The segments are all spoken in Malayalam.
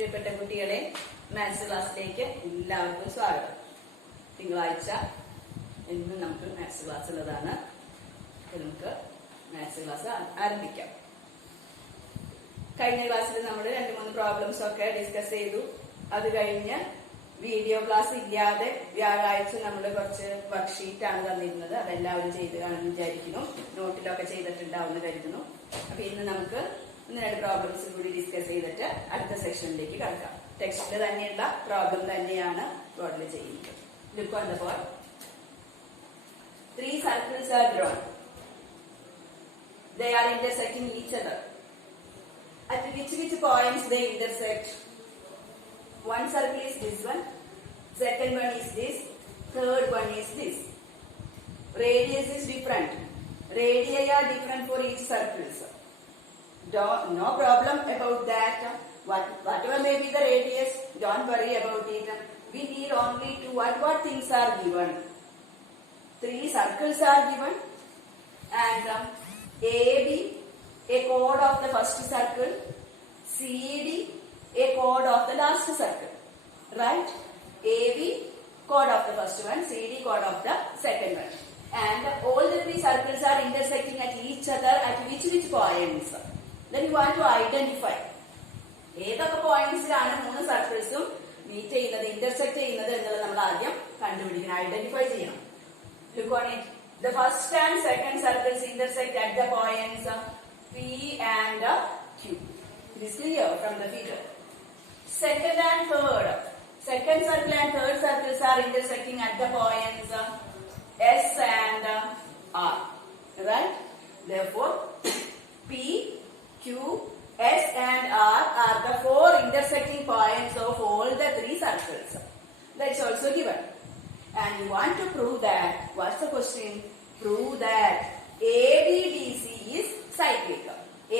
പ്രിയപ്പെട്ട കുട്ടികളെ, മാത്സ് ക്ലാസ്സിലേക്ക് എല്ലാവർക്കും സ്വാഗതം. തിങ്കളാഴ്ച ഇന്ന് നമുക്ക് മാത്സ് ക്ലാസ് ഉള്ളതാണ്. നമുക്ക് മാത്സ് ക്ലാസ് ആരംഭിക്കാം. കഴിഞ്ഞ ക്ലാസ്സിൽ നമ്മൾ 2-3 പ്രോബ്ലംസ് ഒക്കെ ഡിസ്കസ് ചെയ്തു. അത് കഴിഞ്ഞ് വീഡിയോ ക്ലാസ് ഇല്ലാതെ വ്യാഴാഴ്ച നമ്മൾ കുറച്ച് വർക്ക്ഷീറ്റ് ആണ് തന്നിരുന്നത്. അതെല്ലാവരും ചെയ്ത് കാണുമെന്ന് വിചാരിക്കുന്നു. നോട്ടിലൊക്കെ ചെയ്തിട്ടുണ്ടാവുമെന്ന് കരുതുന്നു. അപ്പൊ ഇന്ന് നമുക്ക് 2 പ്രോബ്ലംസ് കൂടി ഡിസ്കസ് ചെയ്തിട്ട് അടുത്ത സെക്ഷനിലേക്ക് കടക്കാം. ടെക്സ്റ്റിൽ തന്നെയുള്ള പ്രോബ്ലം തന്നെയാണ് ബോർഡിൽ ചെയ്യുന്നത്. Look on the board. 3 circles are drawn. They are intersecting each other. At which points they intersect? One circle is this one, second one is this, third one is this. Radius is different. Radii are different for each circle. No problem about that. Whatever may be the radius, don't worry about it. We need only to what things are given. 3 circles are given, and AB, a chord of the first circle, CD, a chord of the last circle. Right? AB, chord of the first one, CD, chord of the second one. And all the 3 circles are intersecting at each other at which points? Then you want to identify. ഏതൊക്കെ പോയിന്റ്സിലാണ് 3 സർക്കിൾസും മീറ്റ് ചെയ്യുന്നത്, ഇന്റർസെക്ട് ചെയ്യുന്നത് എന്നുള്ളത് നമ്മൾ ആദ്യം കണ്ടുപിടിക്കണം, ഐഡന്റിഫൈ ചെയ്യണം. Look on it. The first and second circles intersect at the points P and Q. It is clear from the figure. Second and third. Second circle and third circles are intersecting at the points S and R. Right? Therefore, P, Q, S and R are the 4 intersecting points of all the 3 circles. That's also given. And you want to prove that, what's the question? Prove that ABDC is cyclic.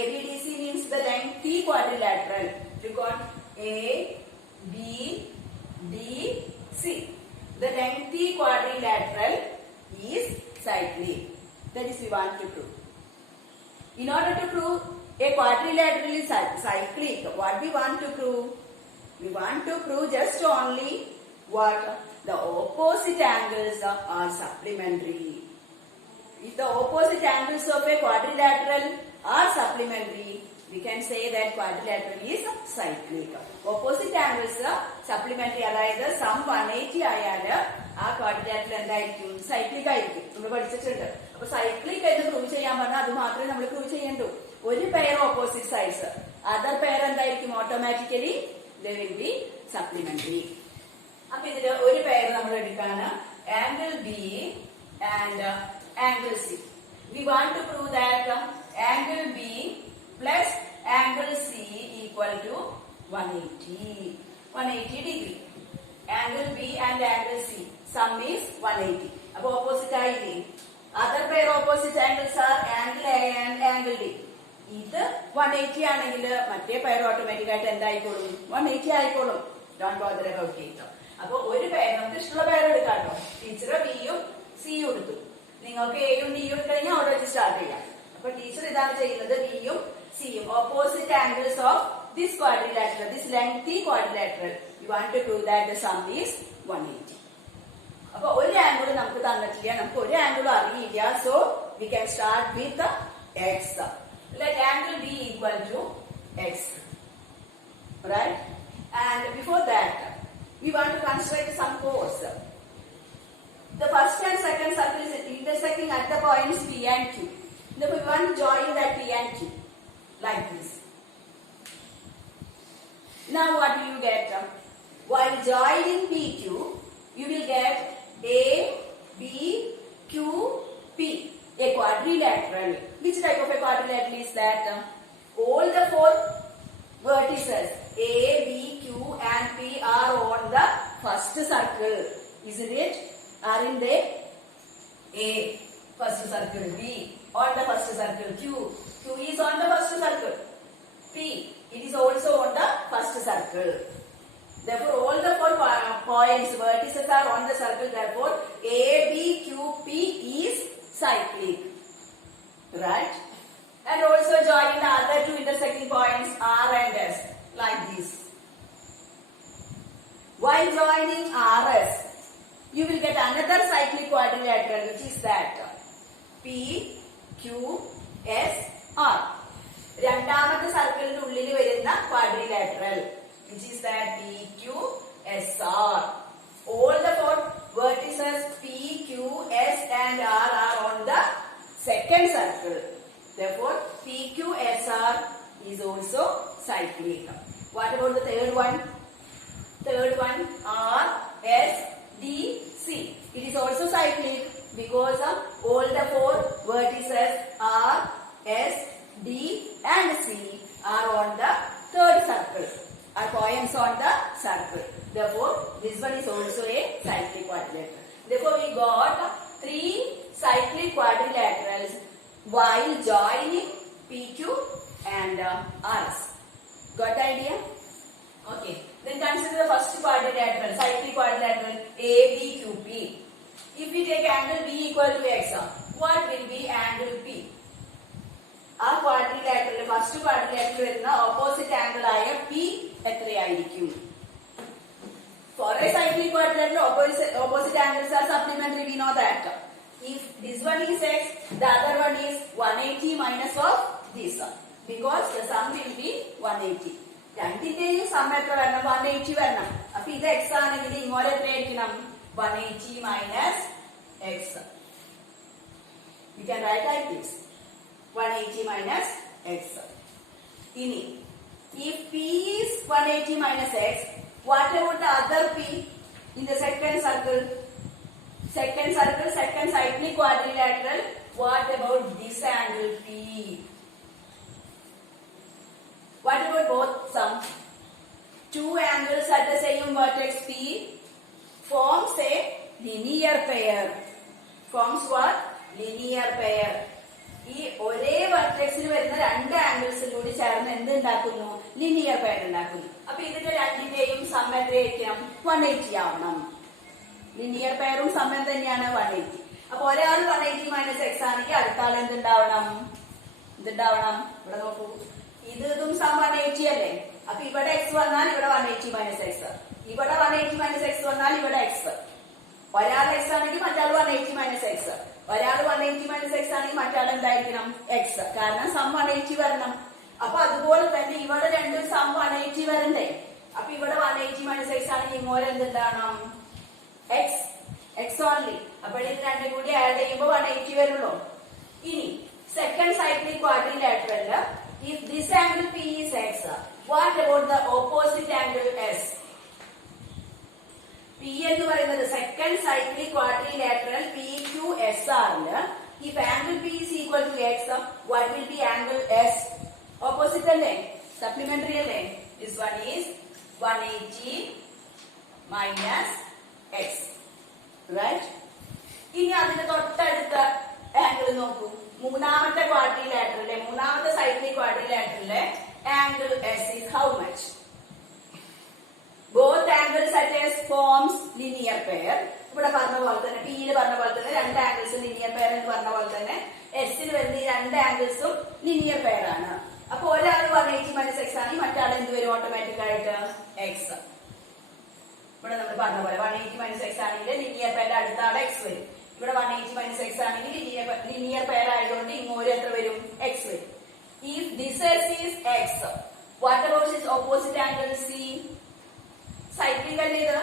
ABDC means the lengthy quadrilateral. You got A, B, D, C. The lengthy quadrilateral is cyclic. That is we want to prove. In order to prove a quadrilateral is cyclic, what we want to prove? We want to prove just only what? The opposite angles are supplementary. If the opposite angles of a quadrilateral are supplementary, we can say that quadrilateral is cyclic. Opposite angles supplementary, അതായത് സം 180 ആയാൽ ആ ക്വാഡ്രിലാറ്ററൽ എന്തായിരിക്കും? സൈക്ലിക് ആയിരിക്കും. നമ്മൾ പഠിച്ചിട്ടുണ്ട്. അപ്പൊ സൈക്ലിക് എന്ന് പ്രൂവ് ചെയ്യാൻ പറഞ്ഞാൽ അത് മാത്രമേ നമ്മൾ പ്രൂവ് ചെയ്യണ്ടൂ. ഒരു pair opposite sides, other pair എന്തായിരിക്കും? Automatically they will be supplementary. അപ്പൊ ഇതില് ഒരു പെയർ നമ്മൾ എടുക്കാണ്, angle B and angle C. We want to prove that angle B plus angle C equal to 180 degree. Angle B and angle C sum is 180. അപ്പൊ ഓപ്പോസിറ്റ് ആയില്ലേ? Other pair opposite angles are angle A and angle D. ഇത് 180 ആണെങ്കിൽ മറ്റേ പെയർ ഓട്ടോമാറ്റിക് ആയിട്ട് എന്തായിക്കോളും? 180 ആയിക്കോളും. Don't bother about it. അപ്പൊ ഒരു പെയർ നമുക്ക് ഇഷ്ടമുള്ള പെയർ എടുക്കാട്ടോ. ടീച്ചർ ബിയും സിയും എടുത്തു, നിങ്ങൾക്ക് എയും ഡിയും എടുക്കണമെങ്കിൽ അവിടെ വെച്ച് സ്റ്റാർട്ട് ചെയ്യാം. അപ്പൊ ടീച്ചർ ഇതാണ് ചെയ്യുന്നത്, ബിയും സിയും opposite angles of this quadrilateral, this lengthy quadrilateral. You want to prove that the sum is 180. അപ്പൊ ഒരു ആംഗിൾ നമുക്ക് തന്നിട്ടില്ല, നമുക്ക് ഒരു ആംഗിൾ അറിയില്ല. So we can start with X. Let angle B equal to X. Right? And before that, we want to construct some chords. The first and second circle is intersecting at the points P and Q. Then we want to join that P and Q like this. Now what will you get? While joining PQ, you will get A, B, Q, P, a quadrilateral. Which type of a quadrilateral is that? All the 4 vertices A, B, Q and P are on the first circle, isn't it? Aren't they? A, first circle. B, on the first circle. Q is on the first circle. P, it is also on the first circle. Therefore, all the 4 points, vertices are on the circle. Therefore, A, B, Q, P is cyclic. Right? And also join the other 2 intersecting points R and S like this. While joining RS, you will get another cyclic quadrilateral, which is that P, Q, S, R. രണ്ടാമത്തെ സർക്കിളിന്റെ ഉള്ളിൽ വരുന്ന quadrilateral, which is that P, Q, S, R. All the four vertices P, Q, S and R are on the second circle. Therefore, P, Q, S, R is also cyclic. What about the third one? Third one, R, S, D, C. It is also cyclic because all the four vertices R, S, D and C are on the third circle, are points on the circle. Therefore, this one is also a cyclic quadrilateral. Therefore, we got 3 cyclic quadrilaterals while joining PQ and RS. Got the idea? Okay. Then consider the first quadrilateral, cyclic quadrilateral ABQP. If we take angle B equal to X, what will be angle P? ആ ക്വാഡ്രിലാറ്ററൽ ഫസ്റ്റ് ക്വാഡ്രിലാറ്ററൽ വരുന്ന ഓപ്പോസിറ്റ് ആംഗിൾ ആയ പി എത്രയായിരിക്കും? For a cyclic quadrilateral, opposite angles are supplementary. We know that. If this one is x, the other one is 180 minus of this one, because the sum will be 180. രണ്ടിന്റെയും സം എത്ര വരണം? 180 വരണം. അപ്പൊ ഇത് x ആണെങ്കിൽ ഇങ്ങോട്ട് എത്രയായിരിക്കണം? 180 minus x. You can write like this. 180 minus x. Ini, if p is 180 minus x, what about the other p in the second circle? Second circle, second cyclic quadrilateral. What about this angle p? What about both sum? Two angles at the same vertex p forms a linear pair. Forms what? Linear pair. ഈ ഒരേ വെർട്ടെക്സിൽ വരുന്ന രണ്ട് ആംഗിൾസും കൂടി ചേർന്ന് എന്ത് ഉണ്ടാക്കുന്നു? ലിനിയർ പെയർ ഉണ്ടാക്കുന്നു. അപ്പൊ ഇതിന്റെ രണ്ടിന്റെയും സം എത്രയായിരിക്കണം? 180 ആവണം. ലിനിയർ പെയറും സമം തന്നെയാണ് 180. അപ്പൊ ഒരാൾ 180 മൈനസ് എക്സ് ആണെങ്കിൽ അടുത്ത ആൾ എന്തുണ്ടാവണം? ഇതുണ്ടാവണം. ഇവിടെ നോക്കൂ, ഇതും സം 180 അല്ലേ? അപ്പൊ ഇവിടെ എക്സ് വന്നാൽ ഇവിടെ 180 മൈനസ് എക്സ്, ഇവിടെ 180 മൈനസ് എക്സ് വന്നാൽ ഇവിടെ എക്സ്. ഒരാൾ എക്സ് ആണെങ്കിൽ മറ്റാൾ 180 മൈനസ് എക്സ്, ഒരാൾ 180 മൈനസ് എക്സ് ആണെങ്കിൽ മറ്റാൾ എന്തായിരിക്കണം? എക്സ്. കാരണം സം 180 വരണം. അപ്പൊ അതുപോലെ തന്നെ ഇവിടെ രണ്ടും സം 180 വരണ്ടേ? അപ്പൊ ഇവിടെ 180 മൈനസ് എക്സ് ആണെങ്കിൽ ഇങ്ങോട്ട് എന്തുണ്ടാവണം? എക്സ്. X only. അപ്പോൾ ഇത് രണ്ടും കൂടി ആഡ് ചെയ്യുമ്പോൾ 180 വരുള്ളൂ. ഇനി second cyclic quadrilateral, if this angle P is X, what about the opposite angle S? P എന്ന് പറയുന്നത് second cyclic quadrilateral P Q S ആറില് if angle P is equal to X, what will be angle S? Opposite അല്ലേ? സപ്ലിമെന്ററി അല്ലേ? This one is 180 minus X, right? ഇനി അതിന്റെ തൊട്ടടുത്ത ആംഗിൾ നോക്കൂ. മൂന്നാമത്തെ ക്വാഡ്രിലാറ്ററലിലെ, മൂന്നാമത്തെ സൈക്ലിക് ക്വാഡ്രിലാറ്ററലിലെ angle S is how much? Both angles at S forms linear pair. ഇവിടെ പറഞ്ഞ പോലെ തന്നെ, പിയിൽ പറഞ്ഞ പോലെ തന്നെ രണ്ട് ആംഗിൾസും ലിനിയർ പെയർ എന്ന് പറഞ്ഞ പോലെ തന്നെ എസിൽ വരുന്ന ഈ രണ്ട് ആംഗിൾസും ലിനിയർ പെയർ ആണ്. അപ്പൊ ഒരാൾ 180 മൈനസ് എക്സ് ആണെങ്കിൽ മറ്റാൾ എന്ത് വരും? ഓട്ടോമാറ്റിക് ആയിട്ട് എക്സ്. ഇവിടെ നമ്മൾ പറഞ്ഞ പോലെ 180 മൈനസ് എക്സ് ആണെങ്കിൽ ലിനിയർ പെയർ അടുത്ത ആൾ എക്സ് വരും. ഇവിടെ 180 മൈനസ് എക്സ് ആണെങ്കിൽ ലിനിയർ പെയർ ആയതുകൊണ്ട് ഇങ്ങോട്ട് എത്ര വരും? എക്സ് വരും. If this S is x, what about its opposite angle C? Cyclic അല്ലേ ഇത്?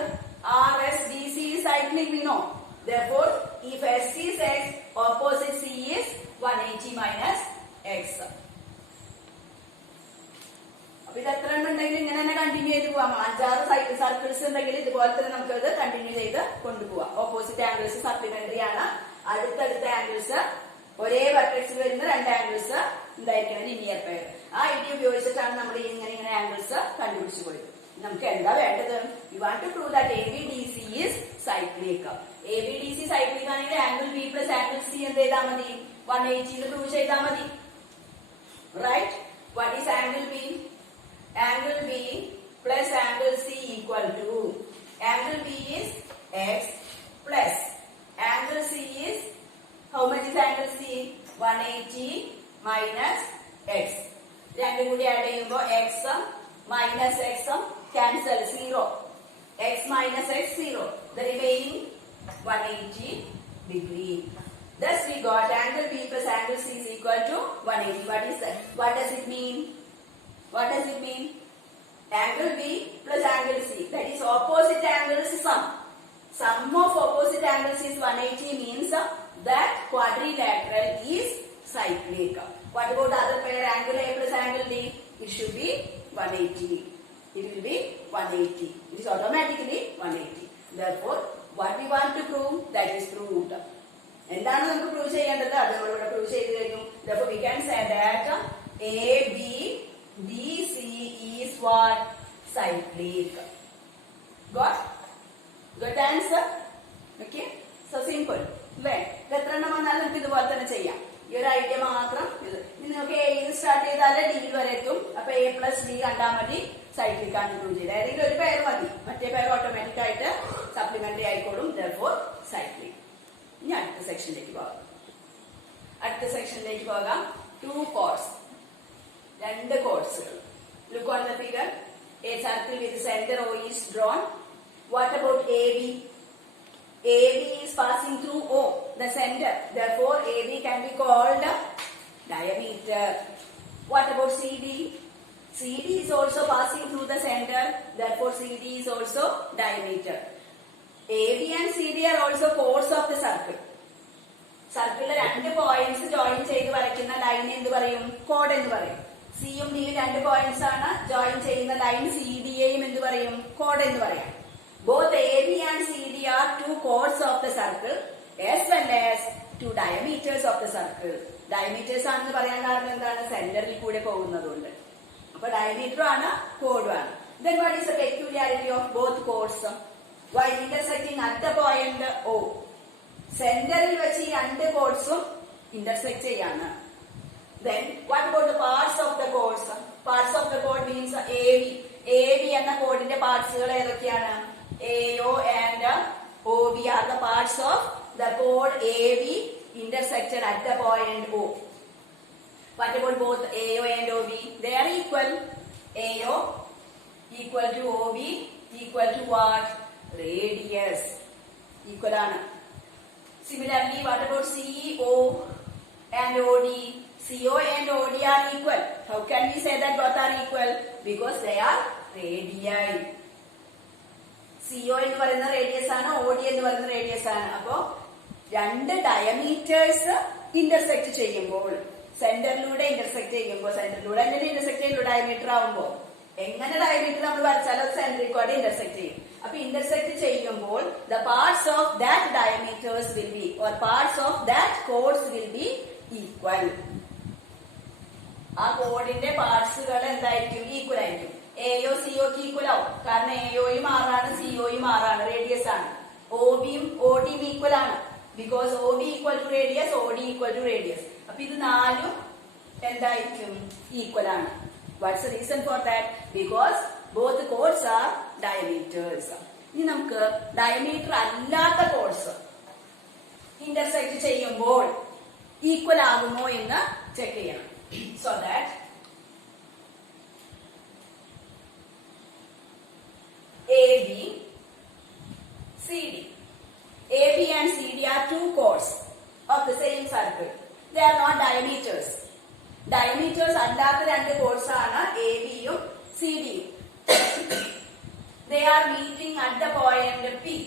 RS DC is cyclic, we know. Therefore, if S is x, opposite C is 180 minus x. അപ്പൊ ഇത് എത്ര ഉണ്ടെങ്കിൽ ഇങ്ങനെ തന്നെ കണ്ടിന്യൂ ചെയ്ത് പോവാം. 5-6 സർക്കിൾസ് ഉണ്ടെങ്കിൽ ഇതുപോലെ തന്നെ നമുക്കത് കണ്ടിന്യൂ ചെയ്ത് കൊണ്ടുപോവാം. ഓപ്പോസിറ്റ് ആംഗിൾസ് സപ്ലിമെന്ററി ആണ്. അടുത്തടുത്ത ആംഗിൾസ് ഒരേ വെർട്ടെക്സിൽ വരുന്ന രണ്ട് ആംഗിൾസ് എന്തായിരിക്കണം? Linear pair. ആ ഐഡിയ ഉപയോഗിച്ചിട്ടാണ് നമ്മൾ ഇങ്ങനെ ആംഗിൾസ് കണ്ടുപിടിച്ചു പോയത്. നമുക്ക് എന്താ വേണ്ടത്? You want to prove that ABDC is cyclic. ABDC cyclic ആണെങ്കിൽ angle B plus angle C എന്ത് ചെയ്താൽ മതി? 180 പ്രൂവ് ചെയ്താൽ മതി, right? What is angle B? Angle B plus angle C equal to, angle B is X plus angle C is, how much is angle C? 180 minus X. രണ്ടും കൂടി ആഡ് ചെയ്യുമ്പോൾ X minus X cancel, 0. x minus x 0. The remaining 180 degree. Thus we got angle B plus angle C is equal to 180. What is that? What does it mean? What does it mean? Angle B plus angle C. That is opposite angles sum. Sum of opposite angles is 180 means that quadrilateral is cyclic. What about the other pair, angle A plus angle D? It should be 180. It will be 180. It is automatically 180. Therefore, what we want to prove, that is proved. എന്താണ് നമുക്ക് പ്രൂവ് ചെയ്യേണ്ടത്? അത് നമ്മളിവിടെ പ്രൂവ് ചെയ്ത് കഴിഞ്ഞു. Therefore, we can say that ABDC is what? Cyclic. Got answer? Okay? So simple. എത്ര എണ്ണം വന്നാലും നമുക്ക് ഇതുപോലെ തന്നെ ചെയ്യാം. ഈ ഒരു ഐഡിയ മാത്രം ഇത്. ഇനി നമുക്ക് എ സ്റ്റാർട്ട് ചെയ്താലേ ഡി വരെ എത്തും. അപ്പൊ എ പ്ലസ് ഡി കണ്ടാൽ മതി, സൈക്ലിക് ആണ് പ്രൂവ് ചെയ്ത്. ഏതെങ്കിലും ഒരു പേര് മതി, മറ്റേ പേര് ഓട്ടോമാറ്റിക് ആയിട്ട് സപ്ലിമെന്ററി ആയിക്കോളും. therefore cyclic. ഇനി അടുത്ത സെക്ഷനിലേക്ക് പോകാം. 2 chords. 2 chordsകൾ. Look on the figure. A circle with center O is drawn. What about AB? AB is passing through O, the center. Therefore, AB can be called diameter. What about CD? CD is also passing through the center. Therefore, CD is also diameter. AB and CD are also chords of the circle. സർക്കിളിലെ 2 points join ചെയ്ത് വരയ്ക്കുന്ന ലൈൻ എന്ത് പറയും? കോഡ് എന്ന് പറയും. സിയും ഡിയും 2 പോയിന്റ്സ് ആണ്. ജോയിൻ ചെയ്യുന്ന ലൈൻ സി ഡിയെയും എന്ത് പറയും? കോഡ് എന്ന് പറയാം. Both AB and CD are 2 chords of the circle as well as 2 diameters of the circle. Diameters ആണെന്ന് പറയാൻ കാരണം എന്താണ്? സെന്ററിൽ കൂടെ പോകുന്നതുകൊണ്ട്. അപ്പൊ ഡയമീറ്റർ ആണ്, കോഡും ആണ്. Then what is the peculiarity of both chords? While intersecting at the point O, സെന്ററിൽ വെച്ച് ഈ 2 chordsഉം ഇന്റർസെക്ട് ചെയ്യാണ്. Then what about the parts of the chords? Parts of the chord means AB. AB എന്ന കോഡിന്റെ പാർട്സുകൾ ഏതൊക്കെയാണ്? AO and OB are the parts of the chord AB intersected at the point O. What about both AO and OB? They are equal. AO equal to OB equal to what? Radius. Equal ആണ്. Similarly, what about CO and OD? CO and OD are equal. How can we say that both are equal? Because they are radii. CO എന്ന് പറയുന്ന റേഡിയസ് ആണ്, OD എന്ന് പറയുന്ന റേഡിയസ് ആണ്. അപ്പോ 2 ഡയമീറ്റേഴ്സ് ഇന്റർസെക്ട് ചെയ്യുമ്പോൾ, സെന്ററിലൂടെ ഇന്റർസെക്ട് ചെയ്യുമ്പോൾ, സെന്ററിലൂടെ എങ്ങനെ ഇന്റർസെക്ട് ചെയ്യുള്ളൂ? ഡയമീറ്റർ ആവുമ്പോൾ. എങ്ങനെ ഡയമീറ്റർ നമ്മൾ വരച്ചാലും അത് സെന്ററിൽ കൂടെ ഇന്റർസെക്ട് ചെയ്യും. അപ്പൊ ഇന്റർസെക്ട് ചെയ്യുമ്പോൾ the parts of that diameters will be, or parts of that chords will be equal. ആ കോഡിന്റെ പാർട്സുകൾ എന്തായിരിക്കും? ഈക്വൽ ആയിരിക്കും. AO COക്ക് ഈക്വൽ ആവും. കാരണം AOയും ആറാണ്, COയും ആറാണ്, റേഡിയസ് ആണ്. OBയും ODയും ഈക്വൽ ആണ്. Because OB equal to radius, OD equal to radius. അപ്പൊ ഇത് 4ഉം എന്തായിരിക്കും? ഈക്വൽ ആണ്. What's the reason for that? Because both chords are diameters. ഇനി നമുക്ക് ഡയമീറ്റർ അല്ലാത്ത chords ഇന്റർസെക്ട് ചെയ്യുമ്പോൾ ഈക്വൽ ആകുമോ എന്ന് ചെക്ക് ചെയ്യണം. So that AB, CD. AB and CD are 2 chords of the same circle. They are not diameters. Diameters അല്ലാത്ത 2 chords ആണ് ABയും CDയും. They are meeting at the point P.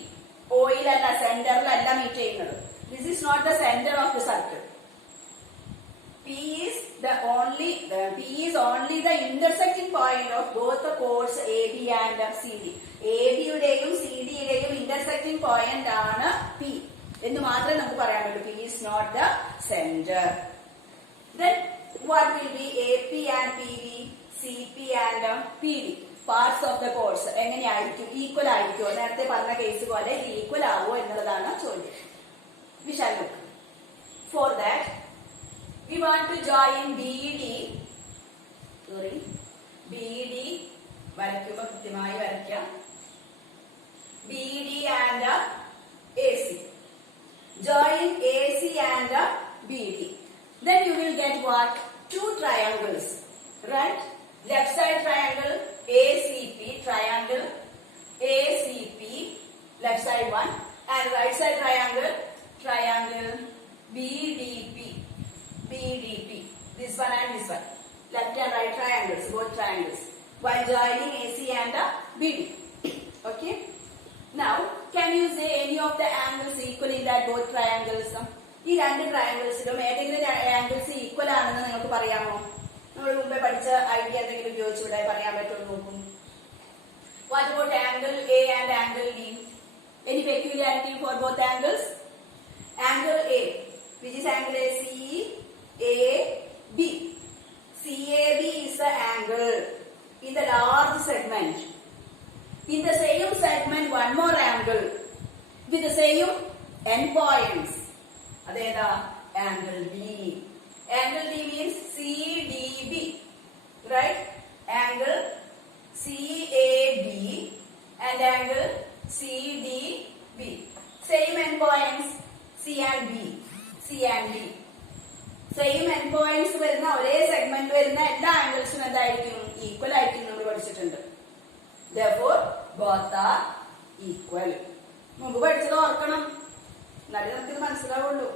ഓയിലല്ല, സെന്ററിലല്ല മീറ്റ് ചെയ്യുന്നത്. This is not the center of the circle. P is only the intersecting point of both the chords AB and CD. AB യുടെയും CD യുടെയും ഇന്റർസെക്റ്റിംഗ് പോയിന്റ് ആണ് P എന്ന് മാത്രമേ നമുക്ക് പറയാൻ പറ്റൂ. P is not the center. Then what will be AP and PB, CP and PD? Parts of the chords എങ്ങനെയായിരിക്കും? ഈക്വൽ ആയിരിക്കുമോ? നേരത്തെ പറഞ്ഞ കേസ് പോലെ ഈക്വൽ ആവോ എന്നുള്ളതാണ് ചോദ്യം. We shall look. For that, we want to join BD വരയ്ക്കുമ്പോൾ കൃത്യമായി വരയ്ക്കാം. BD and AC. Join AC and BD. Then you will get what? 2 triangles. Right? Left side triangle ACP, triangle ACP. side one, and right side triangle, triangle BDP, BDP. This one and this one, left and right triangles, both triangles, while joining AC and BD. Okay. Now, can you say any of the angles equal in that both triangles? ഈ രണ്ട് ട്രയാങ്കിൾസിലും ഏതെങ്കിലും ആംഗിൾസ് ഈക്വൽ ആണെന്ന് നിങ്ങൾക്ക് പറയാമോ? നമ്മൾ മുമ്പേ പഠിച്ച ഐഡിയ എന്തെങ്കിലും ഉപയോഗിച്ച് ഇവിടെ പറയാൻ പറ്റുമോ നോക്കും. What about angle A and angle D? Any peculiarity for both angles? Angle A, which is angle CAB. CAB is the angle in the large segment. In the same segment, one more angle with the same endpoints. Adeda angle B. Angle D means CDB, right? Angle CAB and angle CDB. Same endpoints C and B. C and D. Same endpoints വരുന്ന ഒരേ സെഗ്മെന്റ് വരുന്ന എല്ലാ ആംഗിൾസും എന്തായിരിക്കും? ഈക്വൽ ആയിരിക്കും നമ്മൾ പഠിച്ചിട്ടുണ്ട്. Therefore, both are equal. മുമ്പ് പഠിച്ചത് ഓർക്കണം, എന്നാലും നമുക്കിത് മനസ്സിലാവുള്ളൂ.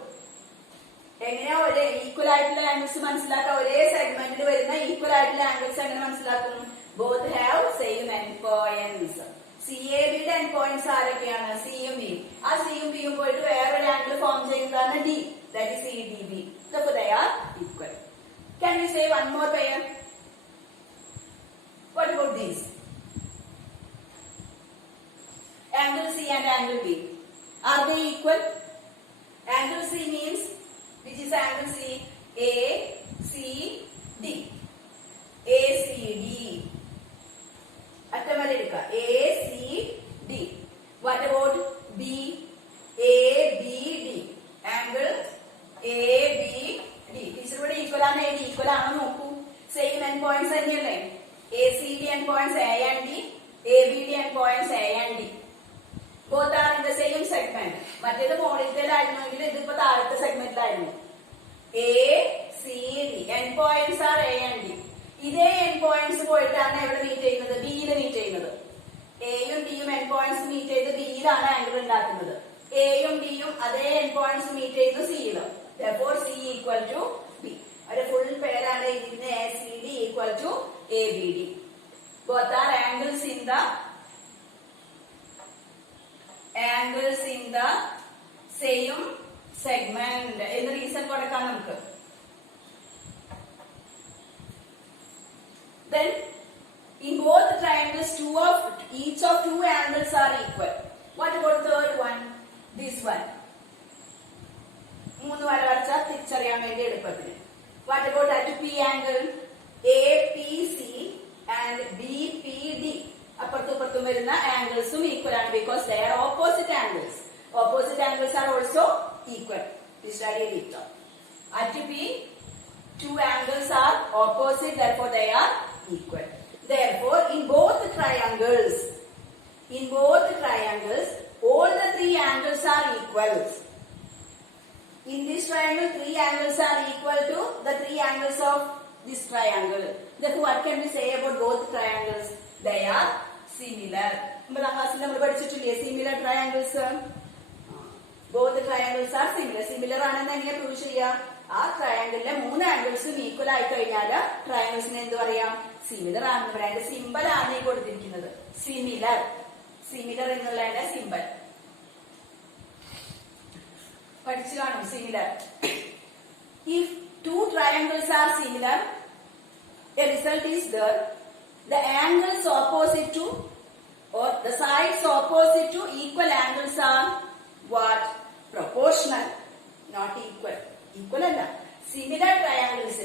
എങ്ങനെയാ ഒരേ ഈക്വൽ ആയിട്ടുള്ള ആംഗിൾസ് മനസ്സിലാക്കാം? ഒരേ സെഗ്മെന്റിൽ വരുന്ന ഈക്വൽ ആയിട്ടുള്ള ആംഗിൾസ് എങ്ങനെ മനസ്സിലാക്കും? Both have same end points. CABയുടെ എൻഡ് പോയിന്റ്സ് ആരൊക്കെയാണ്? സിയും ബിയും. ആ സിയും ബിയും പോയിട്ട് വേറൊരു ആംഗിൾ ഫോം ചെയ്യുന്നതാണ് D, that is CDB. Therefore, they are equal. Can we say one more pair? What about these? Angle C and angle B. Are they equal? Angle C means, which is angle C? ACD. ACD. Attamaleduka. ACD. What about B? ABD. Angle ABD. Is it equal and AD? Equal and no? Same end points are here. ACD end points A and D. ABD end points A and D. Both are in the same segment. മറ്റേത് മോണിറ്ററിലായിരുന്നെങ്കിൽ ഇതിപ്പോ താഴത്തെ സെഗ്മെന്റിലായിരുന്നു. ACD end points are A and D. ഇതേ end points പോയിട്ടാണ് എവിടെ മീറ്റ് ചെയ്യുന്നത്? ബിയിൽ മീറ്റ് ചെയ്യുന്നത്. എയും ഡിയും end points മീറ്റ് ചെയ്ത് ബിയിലാണ് ആംഗിൾ ഉണ്ടാക്കുന്നത്. എയും ഡിയും അതേ end points മീറ്റ് ചെയ്യുന്നത് സിയിലും. Therefore, C equal to B. ഒരു ഫുൾ പേരാണ് ഇതിന് ACD equal to ABD. Both are angles in the same segment. In the reason കൊടുക്കാം നമുക്ക്. Then in both triangles, each of two angles are equal. What about third one? This one. മൂന്ന് വര വരച്ചാൽ തിരിച്ചറിയാൻ വേണ്ടി എളുപ്പത്തിന്. What about at P angle? APC and BPD. അപ്പുറത്തും ഇപ്പുറത്തും വരുന്ന ആംഗിൾസും ഈക്വൽ ആണ്, because they are opposite angles. Opposite angles are also equal. We studied it. At P, two angles are opposite, therefore they are equal. Therefore, in both triangles, all the three angles are equal. In this triangle, three angles are equal to the three angles of this triangle. Therefore, what can we say about both triangles? They are similar. Similar triangles. Both triangles are similar. Similar ആണെന്ന് എങ്ങനെ പ്രൂവ് ചെയ്യാം? ആ ട്രയാങ്കിളിലെ മൂന്ന് ആംഗിൾസും ഈക്വൽ ആയി കഴിഞ്ഞാൽ ട്രയാങ്കിൾസിന് എന്ത് പറയാം? സിമിലർ ആണെന്ന് പറയാം. അതിന്റെ സിമ്പൽ ആണ് ഈ കൊടുത്തിരിക്കുന്നത്. സിമിലർ. സിമിലർ എന്നുള്ളതിന്റെ സിമ്പൽ പഠിച്ചു കാണും. Similar. If two triangles are similar, a result is there. The angles opposite to, or the sides opposite to equal angles are what? Proportional, not equal. Equal alla. Similar triangles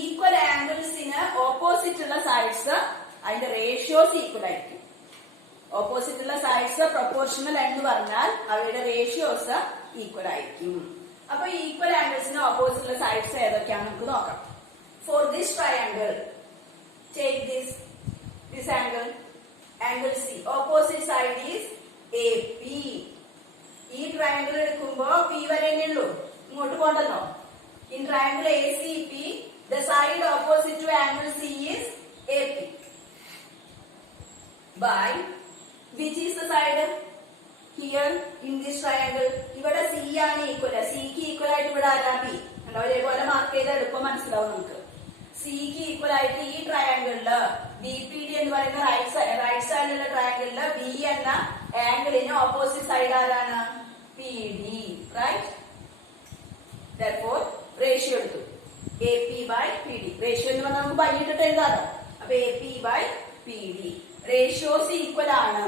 equal angles in opposite sides, and the ratios equal ആയിരിക്കും. Opposite sides proportional എന്ന് പറഞ്ഞാൽ അവയുടെ ratios equal ആയിരിക്കും. അപ്പൊ equal angles opposite sides ഏതൊക്കെയാണെന്ന് നമുക്ക് നോക്കാം. For this triangle, take this angle, angle C. Opposite side is AP. ഈ ട്രയാങ്കിൾ എടുക്കുമ്പോ P വരെയേ ഉള്ളൂ, ഇങ്ങോട്ട് പോകണ്ടല്ലോ. In triangle ACP, the side opposite to angle C is AP. By which is the side? Here in this triangle ഇവിടെ സി ആണ് ഈക്വൽ, സിക്ക് ഈക്വൽ ആയിട്ട് ഇവിടെ ആരാ ബി. ഒരേപോലെ മാർക്ക് ചെയ്ത് എളുപ്പം മനസ്സിലാവും നമുക്ക്. സിക്ക് ഈക്വൽ ആയിട്ട് ഈ ട്രയാങ്കിളില് ബി പി ഡി എന്ന് പറയുന്ന റൈറ്റ് സൈഡിലുള്ള ട്രയാങ്കിളില് ബി എന്ന ആംഗിളിന് ഓപ്പോസിറ്റ് സൈഡ് ആരാണ്? P D. Right? therefore ratio എടുത്തു A P by P D. Ratio എന്ന് പറഞ്ഞാൽ നമുക്ക് വൈകിട്ട് എഴുതാറോ. അപ്പൊ A P by P D ratios equal ആണ്.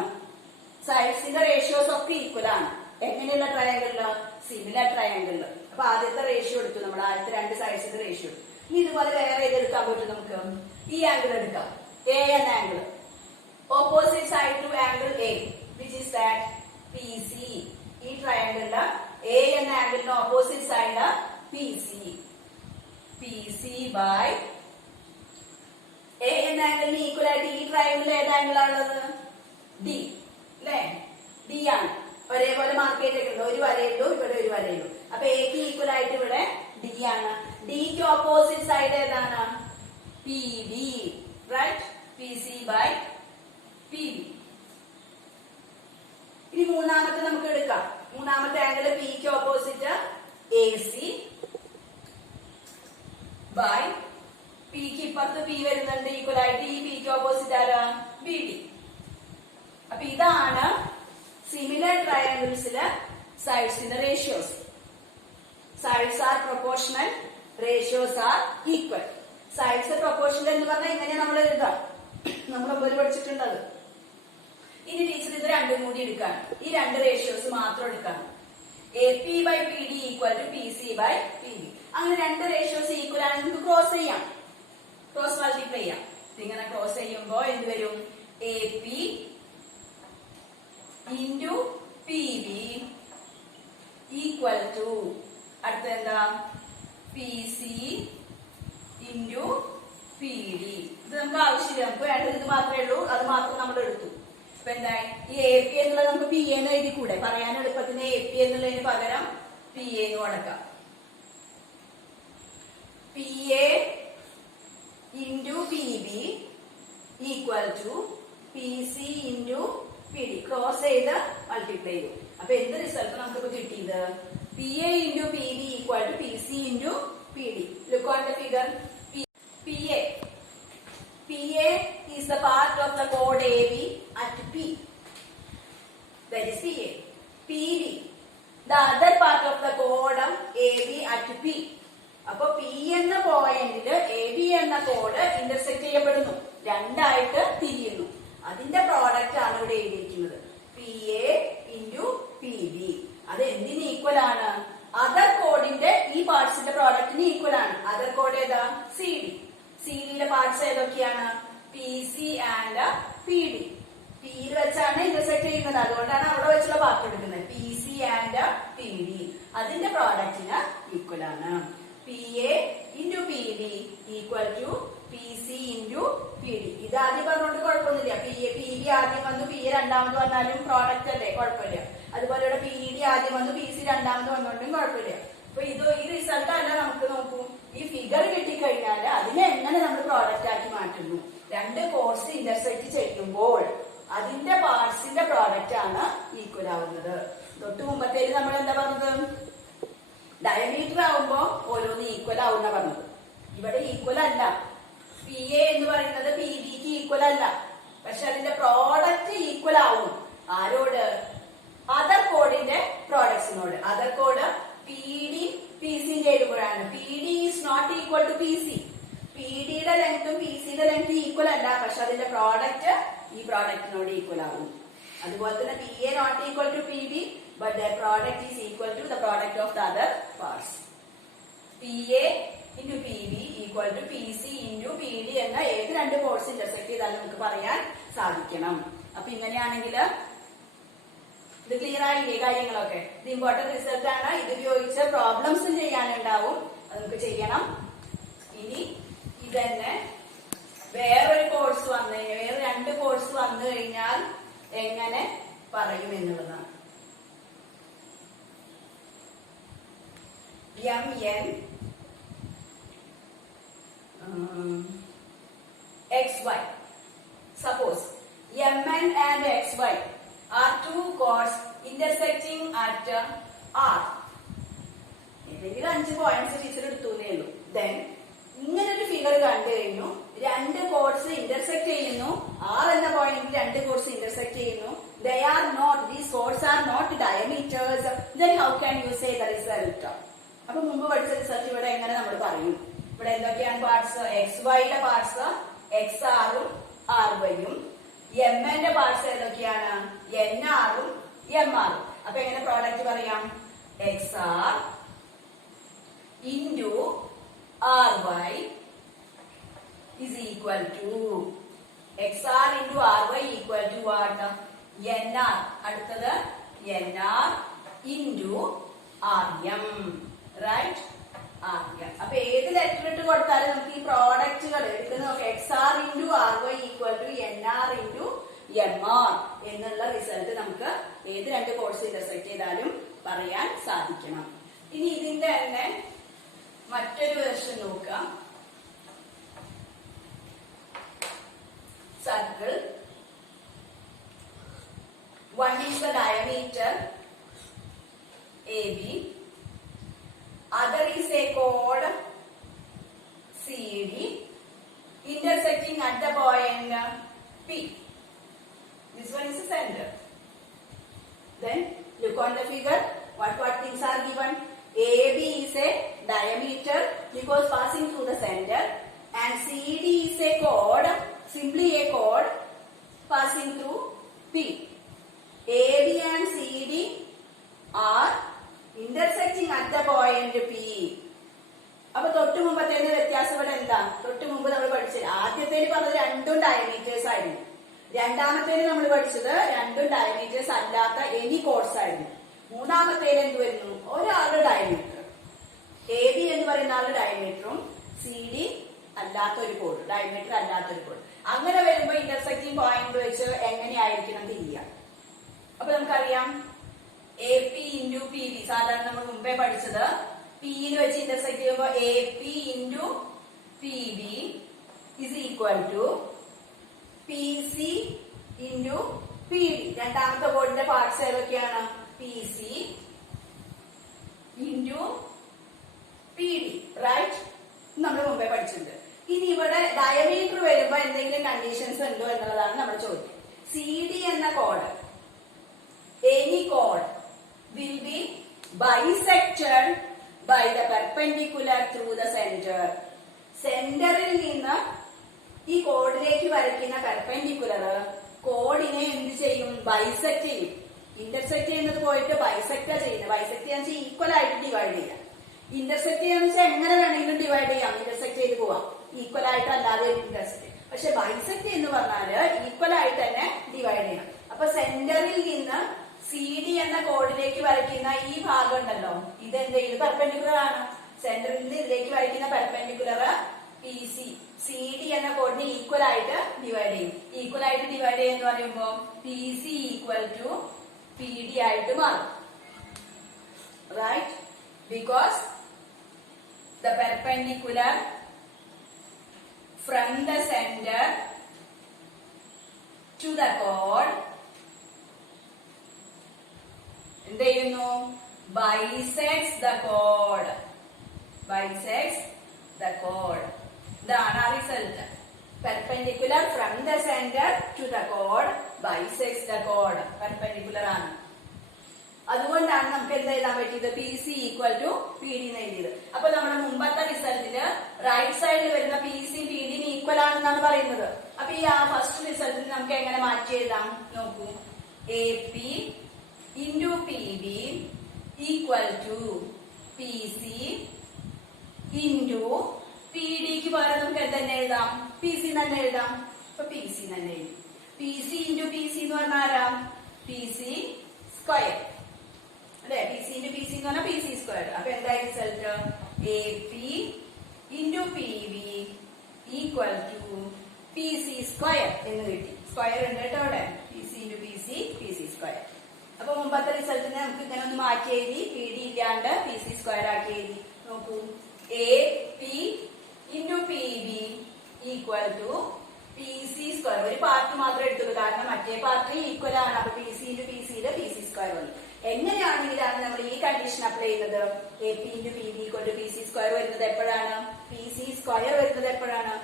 സൈഡ്സിന്റെ റേഷ്യോസ് ഒക്കെ ഈക്വൽ ആണ്. എങ്ങനെയുള്ള ട്രയാങ്കിളില്? സിമിലർ ട്രയാങ്കിളില്. അപ്പൊ ആദ്യത്തെ റേഷ്യോ എടുത്തു നമ്മൾ, ആദ്യത്തെ രണ്ട് സൈഡ്സിന്റെ റേഷ്യോ. ഇനി ഇതുപോലെ വേറെ ഏതെടുക്കാൻ പറ്റും നമുക്ക്? ഈ ആംഗിൾ എടുക്കാം, എ എന്ന angle, opposite side to angle A, which is that P C. ഈ ട്രയാങ്കിളില് എ എന്ന ആംഗിളിന് opposite side P C. P C by A എന്ന ആംഗിളിന് ഈക്വൽ ആയിട്ട് ഈ ട്രയാങ്കിളിൽ ഏത് ആംഗിളാണുള്ളത്? ഡി അല്ലെ? ഡി ആണ്. ഒരേപോലെ മാർക്ക് ചെയ്തിട്ടുണ്ട്. ഒരു വരയുള്ളൂ, ഇവിടെ ഒരു വരയുള്ളൂ. അപ്പൊ എക്ക് ഈക്വൽ ആയിട്ട് ഇവിടെ ഡി ആണ്. ഡിക്ക് ഓപ്പോസിറ്റ് സൈഡ് ഏതാണ്? P B. Right? P C by P B. ഇനി മൂന്നാമത്തെ നമുക്ക് എടുക്കാം. മൂന്നാമത്തെ ആംഗിള് പിക്ക് ഓപ്പോസിറ്റ് എ സി ബൈ പിക്ക് ഇപ്പുറത്ത് പി വരുന്നുണ്ട് ഈക്വൽ ആയിട്ട്. ഈ പിക്ക് ഓപ്പോസിറ്റ് ആരാ? B D. അപ്പൊ ഇതാണ് സിമിലർ ട്രയാങ്കിൾസിലെ സൈഡ്സിന്റെ ratios. Sides are proportional, ratios are equal. Sides proportional എന്ന് പറഞ്ഞാൽ ഇങ്ങനെ നമ്മൾ എഴുതാം, നമ്മൾ മുമ്പ് പഠിച്ചിട്ടുണ്ടത്. ഇനി ടീച്ചർ ഇത് രണ്ടും കൂടി എടുക്കാൻ, ഈ രണ്ട് റേഷ്യോസ് മാത്രം എടുക്കാൻ. A P by P D equal to P C by P B. അങ്ങനെ രണ്ട് റേഷ്യോസ് ഈക്വൽ ആണെങ്കിൽ നമുക്ക് ക്രോസ് ചെയ്യാം, ക്രോസ് മൾട്ടിപ്ലൈ ചെയ്യാം. ഇങ്ങനെ ക്രോസ് ചെയ്യുമ്പോ എന്ത് വരും? A P into P B equal to അടുത്ത എന്താ? P C into P D. ഇത് നമുക്ക് ആവശ്യമില്ല, നമുക്ക് വേണ്ടത് ഇത് മാത്രമേ ഉള്ളൂ, അത് മാത്രം നമ്മൾ എടുത്തു. അപ്പൊ എന്തായി? ഈ എ പി എന്നുള്ളത് നമുക്ക് പി എന്ന് എഴുതി കൂടെ? പറയാൻ എളുപ്പത്തിന് എ പി എന്നുള്ളതിന് പകരം പി എന്ന് കൊടുക്കാം. P A into P B equal to P C into P D. Cross ചെയ്ത് മൾട്ടിപ്ലൈ ചെയ്തു. അപ്പൊ എന്ത് റിസൾട്ട് നമുക്ക് കിട്ടിയത്? P A into P B equal to P C into P D. Look on the figure. P A is the part of the chord AB at P. That is PA. PB, the other part of the chord AB at P. അപ്പൊ പി എന്ന പോയിന്റില് എ ബി എന്ന കോഡ് ഇന്റർസെക്ട് ചെയ്യപ്പെടുന്നു, രണ്ടായിട്ട് തിരിയുന്നു. അതിന്റെ പ്രോഡക്റ്റ് ആണ് ഇവിടെ എഴുതിയിരിക്കുന്നത്. P A into P B. അത് എന്തിന് ഈക്വൽ ആണ്? അതർ കോഡിന്റെ ഈ പാർട്സിന്റെ പ്രോഡക്റ്റിന് ഈക്വൽ ആണ്. അതർ കോഡ് ഏതാ? C D. സി ഡിയുടെ പാർട്സ് ഏതൊക്കെയാണ്? P C and P D. പിയിൽ വെച്ചാണ് ഇന്റർസെക്ട് ചെയ്യുന്നത്, അതുകൊണ്ടാണ് അവിടെ വെച്ചുള്ള പാർട്ട് എടുക്കുന്നത്. P C and P D അതിന്റെ പ്രോഡക്റ്റിന് ഈക്വൽ ആണ്. P A into P D equal to P C into P D. ഇത് ആദ്യം പറഞ്ഞുകൊണ്ട് കുഴപ്പമൊന്നുമില്ല. പി ബി ആദ്യം വന്നു, പി എ രണ്ടാമത് വന്നാലും പ്രോഡക്റ്റ് അല്ലേ, കുഴപ്പമില്ല. അതുപോലെ ഇവിടെ പി ഡി ആദ്യം വന്നു, പി സി രണ്ടാമത് വന്നോണ്ടും കുഴപ്പമില്ല. അപ്പൊ ഈ റിസൾട്ട് അല്ല നമുക്ക് നോക്കൂ. ഈ ഫിഗർ കിട്ടിക്കഴിഞ്ഞാൽ അതിനെ എങ്ങനെ നമ്മൾ പ്രോഡക്റ്റ് ആക്കി മാറ്റുന്നു? രണ്ട് കോഡ്സ് ഇന്റർസെക്ട് ചെയ്യുമ്പോൾ അതിന്റെ പാർട്സിന്റെ പ്രോഡക്റ്റ് ആണ് ഈക്വൽ ആവുന്നത്. തൊട്ട് മുമ്പത്തേല് നമ്മൾ എന്താ പറഞ്ഞത്? ഡയമീറ്റർ ആവുമ്പോ ഓരോന്ന് ഈക്വൽ ആവുന്ന പറഞ്ഞത്. ഇവിടെ ഈക്വൽ അല്ല. പി എ എന്ന് പറയുന്നത് പി ബിക്ക് ഈക്വൽ അല്ല, പക്ഷെ അതിന്റെ പ്രോഡക്റ്റ് ഈക്വൽ ആവും. ആരോട്? അതർ കോഡിന്റെ പ്രോഡക്ട്സിനോട്. അതർ കോഡ് പി ഡി പി സി ചേരുമ്പോഴാണ്. P D is not equal to P C. P ഡിയുടെ ലെങ്ത്തും പി സിയുടെ ലെങ്ത്തും ഈക്വൽ അല്ല, പക്ഷെ അതിന്റെ പ്രോഡക്റ്റ് ഈ പ്രോഡക്റ്റിനോട് ഈക്വൽ ആവും. അതുപോലെ തന്നെ P A not equal to P B, but their product is equal to the product of the other parts. PA into PB equal to PC into PD എന്ന ഏത് രണ്ട് കോഡ്സ് ഇന്റർസെക്ട് ചെയ്താലും നമുക്ക് പറയാൻ സാധിക്കണം. അപ്പൊ ഇങ്ങനെയാണെങ്കിൽ ഇത് ക്ലിയർ ആയില്ലേ കാര്യങ്ങളൊക്കെ? ഇത് ഇമ്പോർട്ടന്റ് റിസൾട്ട് ആണ്. ഇത് ഉപയോഗിച്ച് പ്രോബ്ലംസും ചെയ്യാനുണ്ടാവും, അത് നമുക്ക് ചെയ്യണം. ഇനി ഇതന്നെ വേറൊരു കോഴ്സ് വന്നു കഴിഞ്ഞാൽ, വേറെ രണ്ട് കോഴ്സ് വന്നു കഴിഞ്ഞാൽ എങ്ങനെ പറയും എന്നുള്ളതാണ്. MN XY. Suppose MN and XY are two chords intersecting at R. ഏതെങ്കിലും 5 പോയിന്റ്സ് ടീച്ചർ എടുത്തുന്നേ ഉള്ളൂ. ദെൻ ഇങ്ങനെ ഒരു ഫിഗർ കണ്ടു കഴിഞ്ഞു, രണ്ട് കോഡ്സ് ഇന്റർസെക്ട് ചെയ്യുന്നു, R എന്ന പോയിന്റിൽ രണ്ട് കോഡ്സ് ഇന്റർസെക്ട് ചെയ്യുന്നു. These chords are not diameters. Then how can you say the result? അപ്പൊ മുമ്പ് പഠിച്ച റിസൾട്ട് ഇവിടെ എങ്ങനെ നമ്മൾ പറയും? ഇവിടെ എന്തൊക്കെയാണ് പാർട്സ്? എക്സ് വൈയുടെ പാർട്സ് എക്സ് ആറും ആർ വൈയും, എം ന്റെ പാർട്സ് ഏതൊക്കെയാണ്? എൻ ആറും എം ആറും. അപ്പൊ എങ്ങനെ പ്രോഡക്റ്റ് പറയാം? X R into R Y is equal to xr into ry equal to what? nr. അടുത്തത് nr into rm, right? rm. അപ്പൊ ഏത് ലെറ്റർ ഇട്ട് കൊടുത്താലും നമുക്ക് ഈ പ്രോഡക്റ്റുകൾ എടുക്കുന്ന നോക്കാം. xr into ry equal to nr into mr എന്നുള്ള റിസൾട്ട് നമുക്ക് ഏത് രണ്ട് കോഴ്സ് ഇന്റർസെക്ട് ചെയ്താലും പറയാൻ സാധിക്കണം. ഇനി ഇതിന്റെ തന്നെ മറ്റൊരു വെർഷൻ നോക്കാം. Circle. One is the diameter AB. Other is a chord CD intersecting at the point P. This one is the center. Then look on the figure. What things are given? AB is a diameter because passing through the center, and CD is a chord. Simply a chord passing through P. AB and CD are intersecting at the point P. അപ്പൊ തൊട്ട് മുമ്പത്തെ വ്യത്യാസം ഇവിടെ എന്താ? തൊട്ട് മുമ്പ് നമ്മൾ പഠിച്ചത് ആദ്യത്തേല് പറഞ്ഞത് രണ്ടും ഡയമീറ്റേഴ്സ് ആയിരുന്നു. രണ്ടാമത്തേല് നമ്മൾ പഠിച്ചത് രണ്ടും ഡയമീറ്റേഴ്സ് അല്ലാത്ത എനി കോഡ്സ് ആയിരുന്നു. മൂന്നാമത്തേല് എന്ത് വരുന്നു? ഒരാളുടെ ഡയമീറ്റർ. എ ബി എന്ന് പറയുന്ന ആളുടെ ഡയമീറ്ററും സി ഡി അല്ലാത്തൊരു കോഡ്, ഡയമീറ്റർ അല്ലാത്തൊരു കോഡ്. അങ്ങനെ വരുമ്പോ ഇന്റർസെക്റ്റിംഗ് പോയിന്റ് വെച്ച് എങ്ങനെയായിരിക്കണം തിരിയുക? അപ്പൊ നമുക്കറിയാം A P into P B. സാധാരണ നമ്മൾ മുമ്പേ പഠിച്ചത് പിയിൽ വെച്ച് ഇന്റർസെക്ട് ചെയ്യുമ്പോ A P into P B is equal to P C into P D. രണ്ടാമത്തെ കോഡിന്റെ പാർട്സ് ഏതൊക്കെയാണ്? P C into P D, right? നമ്മൾ മുമ്പേ പഠിച്ചിട്ടുണ്ട്. ഇനി ഇവിടെ ഡയമീറ്റർ വരുമ്പോ എന്തെങ്കിലും കണ്ടീഷൻസ് ഉണ്ടോ എന്നുള്ളതാണ് നമ്മുടെ ചോദ്യം. സി ഡി എന്ന കോഡ്, എനി കോഡ് will be bisected by the perpendicular through the centre. സെന്ററിൽ നിന്ന് ഈ കോഡിലേക്ക് വരയ്ക്കുന്ന പെർപെൻഡിക്കുലർ കോഡിനെ എന്ത് ചെയ്യും? ബൈസെക്ട് ചെയ്യും. ഇന്റർസെക്ട് ചെയ്യുന്നത് പോയിട്ട് ബൈസെക്റ്റാ ചെയ്യുന്നത്. ബൈസെക്ട് ചെയ്യാൻ വെച്ചാൽ ഈക്വൽ ആയിട്ട് ഡിവൈഡ് ചെയ്യാം. ഇന്റർസെക്ട് ചെയ്യാന്ന് വെച്ചാൽ എങ്ങനെ വേണമെങ്കിലും ഡിവൈഡ് ചെയ്യാം, ഇന്റർസെക്ട് ചെയ്ത് പോവാം. ഈക്വൽ ആയിട്ട് അല്ലാതെ ഇന്റർസെക്ട്. പക്ഷെ ബൈസെക്ട് എന്ന് പറഞ്ഞാല് ഈക്വൽ ആയിട്ട് തന്നെ ഡിവൈഡ് ചെയ്യണം. അപ്പൊ സെന്ററിൽ നിന്ന് സി ഡി എന്ന കോഡിലേക്ക് വരയ്ക്കുന്ന ഈ ഭാഗം ഉണ്ടല്ലോ, ഇതെന്തെങ്കിലും പെർപെൻഡിക്കുലർ ആണ്. സെന്ററിൽ നിന്ന് ഇതിലേക്ക് വരയ്ക്കുന്ന perpendicular P C, C D എന്ന കോഡിനെ ഈക്വൽ ആയിട്ട് ഡിവൈഡ് ചെയ്യും. ഈക്വൽ ആയിട്ട് ഡിവൈഡ് ചെയ്യുന്ന പറയുമ്പോ P C equal to P D ആയിട്ട് മാറും, right? Because the perpendicular from the center to the chord എന്ത് ചെയ്യുന്നു? bisects the chord. Bisects the chord. ഇതാണ് ആ result. Perpendicular from the center to the chord bisects the chord. Perpendicular ആണ്. അതുകൊണ്ടാണ് നമുക്ക് എന്ത് എഴുതാൻ പറ്റിയത്? P C equal to P D എന്ന് എഴുതിയത്. അപ്പൊ നമ്മുടെ മുമ്പത്തെ റിസൾട്ടില് റൈറ്റ് സൈഡിൽ വരുന്ന പി സി പി ഡിന് ഈക്വൽ ആണെന്നാണ് പറയുന്നത്. അപ്പൊ ഈ ഫസ്റ്റ് റിസൾട്ടിൽ നമുക്ക് എങ്ങനെ മാറ്റി എഴുതാം? നോക്കൂ, A P into P B equal to P C into P ഡിക്ക് പകരം നമുക്ക് എന്തെന്നെ എഴുതാം? പി സി തന്നെ എഴുതാം. അപ്പൊ പി സി തന്നെ എഴുതി. P C into P C എന്ന് പറഞ്ഞാൽ ആരാ? പി സി സ്ക്വയർ അല്ലെ? P C into P C എന്ന് പറഞ്ഞാൽ പി സി സ്ക്വയർ. അപ്പൊ എന്തായി result? A P into P B equal to P C square എന്ന് കിട്ടി. സ്ക്വയർ ഉണ്ട് കേട്ടോ അവിടെ. P C into P C square. അപ്പൊ മുമ്പത്തെ റിസൾട്ടിനെ നമുക്ക് ഇങ്ങനെ ഒന്ന് മാറ്റി എഴുതി, പി ഡി ഇല്ലാണ്ട് പി സി സ്ക്വയർ ആക്കി എഴുതി. നോക്കൂ, A P into P B equal to P C square. ഒരു പാർട്ട് മാത്രം എടുത്തുള്ളൂ, കാരണം മറ്റേ പാർട്ട് ഈക്വൽ ആണ്. അപ്പൊ പി സി ഇൻറ്റു പി സിയുടെ പി സി സ്ക്വയർ വന്നു. എങ്ങനെയാണെങ്കിലാണ് നമ്മൾ ഈ കണ്ടീഷൻ അപ്ലൈ ചെയ്യുന്നത്? A P into P B കൊണ്ട് പി സി സ്ക്വയർ വരുന്നത് എപ്പോഴാണ്? പി സി സ്ക്വയർ വരുന്നത് എപ്പോഴാണ്?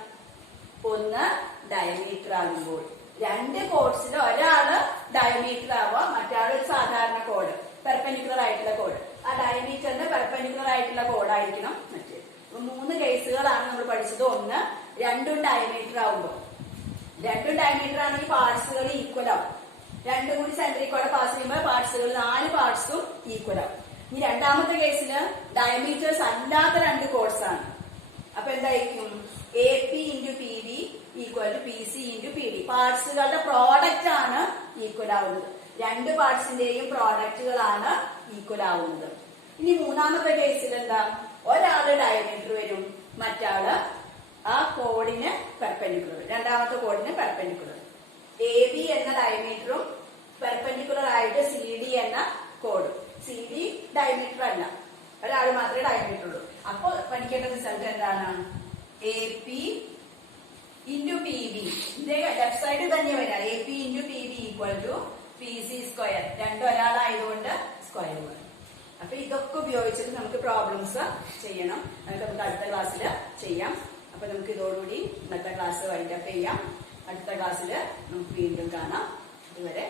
ഒന്ന് ഡയമീറ്റർ ആകുമ്പോൾ. രണ്ട് കോഡ്സിൽ ഒരാള് ഡയമീറ്റർ ആവാം, മറ്റാൾ ഒരു സാധാരണ കോഡ്, പെർപെൻഡിക്കുലർ ആയിട്ടുള്ള കോഡ്. ആ ഡയമീറ്ററിന് പെർപെൻഡിക്കുലർ ആയിട്ടുള്ള കോഡായിരിക്കണം മറ്റേ. അപ്പൊ മൂന്ന് കേസുകളാണ് നമ്മൾ പഠിച്ചത്. ഒന്ന്, രണ്ടും ഡയമീറ്റർ ആവുമ്പോൾ. രണ്ടും ഡയമീറ്റർ ആണെങ്കിൽ പാർട്സുകൾ ഈക്വൽ ആവും. രണ്ടും കൂടി സെന്ററിൽ കൂടെ പാസ് ചെയ്യുമ്പോൾ പാർട്സുകൾ 4 പാർട്സും ഈക്വൽ ആവും. ഇനി രണ്ടാമത്തെ കേസില് ഡയമീറ്റേഴ്സ് അല്ലാത്ത രണ്ട് കോഡ്സ് ആണ്. അപ്പൊ എന്തായിരിക്കും? A P into P B equal to P C into P D. പാർട്സുകളുടെ പ്രോഡക്റ്റ് ആണ് ഈക്വൽ ആവുന്നത്. രണ്ട് പാർട്സിന്റെയും പ്രോഡക്റ്റുകളാണ് ഈക്വൽ ആവുന്നത്. ഇനി മൂന്നാമത്തെ കേസിൽ എന്താ? ഒരാള് ഡയമീറ്റർ വരും, മറ്റാള് ആ കോഡിന് പെർപെൻഡിക്കുലർ, രണ്ടാമത്തെ കോഡിന് പെർപെൻഡിക്കുലർ. എ ബി എന്ന ഡയമീറ്ററും പെർപെൻഡിക്കുലർ ആയിട്ട് സി ഡി എന്ന കോഡും. സി ഡി ഡയമീറ്റർ അല്ല, ഒരാൾ മാത്രമേ ഡയമീറ്റർ ഉള്ളൂ. അപ്പോൾ പഠിക്കേണ്ട റിസൾട്ട് എന്താണ്? A P into P B. ഇതേ ലെഫ്റ്റ് സൈഡ് തന്നെ വരാം. A P into P B equal to P C square. രണ്ടും ഒരാളായതുകൊണ്ട് സ്ക്വയർ വരും. അപ്പൊ ഇതൊക്കെ ഉപയോഗിച്ചിട്ട് നമുക്ക് പ്രോബ്ലംസ് ചെയ്യണം. അതൊക്കെ നമുക്ക് അടുത്ത ക്ലാസ്സിൽ ചെയ്യാം. അപ്പൊ നമുക്ക് ഇതോടുകൂടി ഇന്നത്തെ ക്ലാസ് വൈൻഡപ്പ് ചെയ്യാം. അടുത്ത ക്ലാസ്സിൽ നമുക്ക് വീണ്ടും കാണാം. അതുവരെ